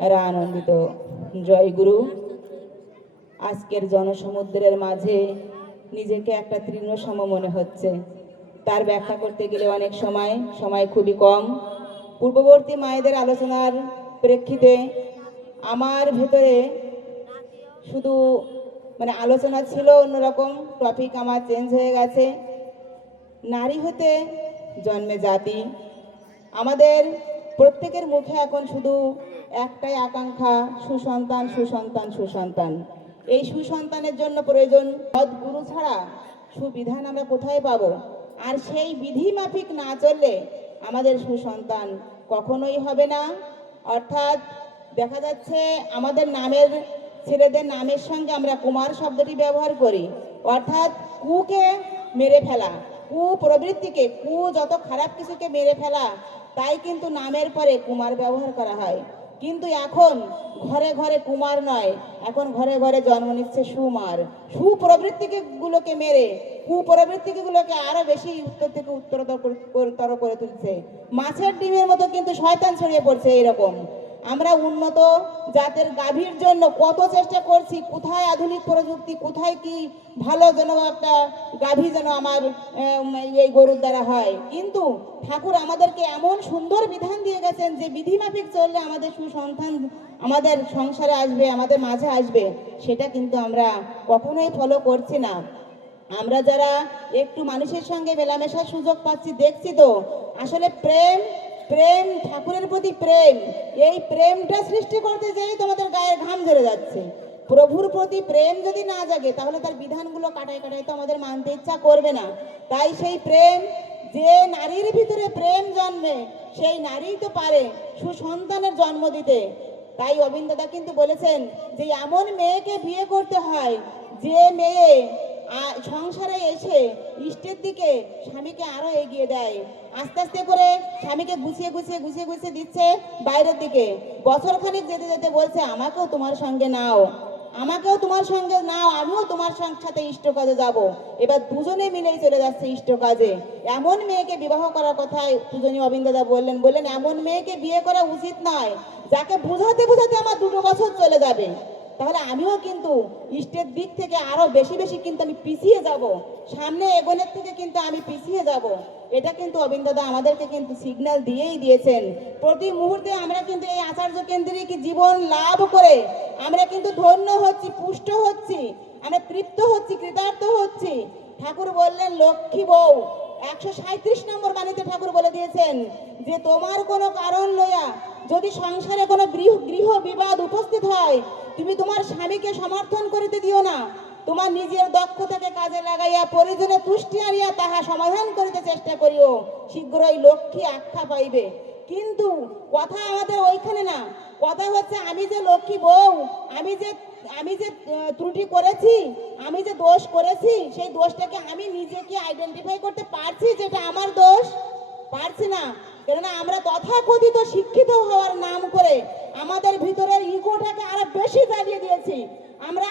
এরা আনন্দিত। জয় গুরু। আজকের জনসমুদ্রের মাঝে নিজেকে একটা তৃণ সম মনে হচ্ছে। তার ব্যাখ্যা করতে গেলে অনেক সময় সময় খুবই কম। পূর্ববর্তী মায়েদের আলোচনার প্রেক্ষিতে আমার ভেতরে শুধু মানে আলোচনা ছিল অন্যরকম টপিক আমার চেঞ্জ হয়ে গেছে। নারী হতে জন্মে জাতি। আমাদের প্রত্যেকের মুখে এখন শুধু একটাই আকাঙ্ক্ষা, সুসন্তান সুসন্তান সুসন্তান। এই সুসন্তানের জন্য প্রয়োজন সদ্গুরু ছাড়া সুবিধান আমরা কোথায় পাবো? আর সেই বিধি মাফিক না চললে আমাদের সুসন্তান কখনোই হবে না। অর্থাৎ দেখা যাচ্ছে আমাদের নামের, ছেলেদের নামের সঙ্গে আমরা কুমার শব্দটি ব্যবহার করি। অর্থাৎ কুকে মেরে ফেলা। কু প্রবৃত্তিকে কু যত খারাপ কিছুকে মেরে ফেলা, তাই কিন্তু নামের পরে কুমার ব্যবহার করা হয়। কিন্তু এখন ঘরে ঘরে কুমার নয়, এখন ঘরে ঘরে জন্ম নিচ্ছে সুমার। সুপ্রবৃত্তিকে গুলোকে মেরে কুপ্রবৃত্তিকে গুলোকে আরও বেশি উত্তর থেকে উত্তরতর করে তুলছে। মাছের ডিমের মতো কিন্তু শয়তান ছড়িয়ে পড়ছে এরকম। আমরা উন্নত জাতের গাভীর জন্য কত চেষ্টা করছি, কোথায় আধুনিক প্রযুক্তি, কোথায় কি ভালো যেন একটা গাভী যেন আমার এই গরুর দ্বারা হয়। কিন্তু ঠাকুর আমাদেরকে এমন সুন্দর বিধান দিয়ে গেছেন যে বিধিমাফিক চললে আমাদের সুসন্তান আমাদের সংসারে আসবে, আমাদের মাঝে আসবে, সেটা কিন্তু আমরা কখনোই ফলো করছি না। আমরা যারা একটু মানুষের সঙ্গে মেলামেশার সুযোগ পাচ্ছি, দেখছি তো, আসলে প্রেম প্রেম, ঠাকুরের প্রতি প্রেম। এই প্রেমটা সৃষ্টি করতে যেই তোমাদের গায়ের ঘাম ধরে যাচ্ছে। প্রভুর প্রতি প্রেম যদি না জাগে, তাহলে তার বিধানগুলো কাটায় কাটায় তো আমাদের মানতে ইচ্ছা করবে না। তাই সেই প্রেম, যে নারীর ভিতরে প্রেম জন্মে, সেই নারীই তো পারে সুসন্তানের জন্ম দিতে। তাই অবিন্দদা কিন্তু বলেছেন যে, এমন মেয়েকে বিয়ে করতে হয়, যে মেয়ে সংসারে এসে ইষ্টের দিকে স্বামীকে আরও এগিয়ে দেয়। আস্তে আস্তে করে স্বামীকে গুছিয়ে গুছিয়ে গুছিয়ে গুছিয়ে দিচ্ছে বাইরের দিকে। বছর খানিক যেতে যেতে বলছে, আমাকেও তোমার সঙ্গে নাও। আমাকেও তোমার সঙ্গে নাও। আমিও তোমার সাথে ইষ্ট কাজে যাব। এবার দুজনে মিলেই চলে যাচ্ছে ইষ্ট কাজে। এমন মেয়েকে বিবাহ করার কথাই দুজনী অবিন্দদা বললেন বললেন, এমন মেয়েকে বিয়ে করা উচিত নয়। যাকে বুঝাতে বুঝাতে আমার দুটো বছর চলে যাবে। তাহলে আমিও কিন্তু ইষ্টের দিক থেকে আরও বেশি বেশি কিন্তু আমি পিছিয়ে যাব। সামনে এগোনের থেকে কিন্তু আমি পিছিয়ে যাব। এটা কিন্তু অবিন্দদা আমাদেরকে কিন্তু সিগন্যাল দিয়েই দিয়েছেন। প্রতি মুহূর্তে আমরা কিন্তু এই আচার্য কেন্দ্রিক জীবন লাভ করে, আমরা কিন্তু ধন্য হচ্ছি, পুষ্ট হচ্ছি, আমরা তৃপ্ত হচ্ছি, কৃতার্থ হচ্ছি। ঠাকুর বললেন, লক্ষ্মী বউ, একশো সাঁত্রিশ নম্বর বাণীতে ঠাকুর বলে দিয়েছেন যে, তোমার কোনো কারণ লইয়া যদি সংসারে কোনো গৃহ গৃহ বিবাদ উপস্থিত হয় তুমি তোমার স্বামীকে সমর্থন করিতে দিও না। তোমার নিজের দক্ষতাকে কাজে লাগাইয়া পরিজনে তুষ্টি আনিয়া তাহা সমাধান করিতে চেষ্টা করিও। শীঘ্রই লক্ষ্মী আখ্যা পাইবে। কিন্তু কথা আমাদের ওইখানে না। কথা হচ্ছে আমি যে লক্ষ্মী বউ, আমি যে আমি যে ত্রুটি করেছি, আমি যে দোষ করেছি, সেই দোষটাকে আমি নিজেকে আইডেন্টিফাই করতে পারছি যেটা আমার দোষ? পারছি না। কেননা আমরা তথাকথিত শিক্ষিত হওয়ার নাম করে আমাদের ভিতরের ইগোটাকে আরও বেশি জ্বালিয়ে দিয়েছি। আমরা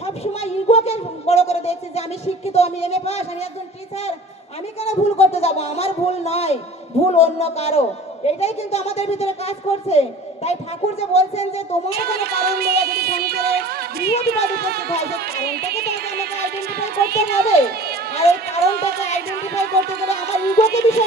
সবসময় ইগোকে বড় করে দেখছি যে আমি শিক্ষিত, আমি এমএ পাস আমি একজন টিচার আমি কেন ভুল করতে যাব? আমার ভুল নয়, ভুল অন্য কারও। এটাই কিন্তু আমাদের ভিতরে কাজ করছে। তাই ঠাকুর যে বলছেন যে তোমার কোনো কারণ নেই যদি সংসারে গৃহ বিবাদ উপস্থিত হয়, সেই কারণটাকে তো আগে আমাকে আইডেন্টিফাই করতে হবে। আর এই কারণটাকে আইডেন্টিফাই করতে গেলে আমার ইগোকে বিষয়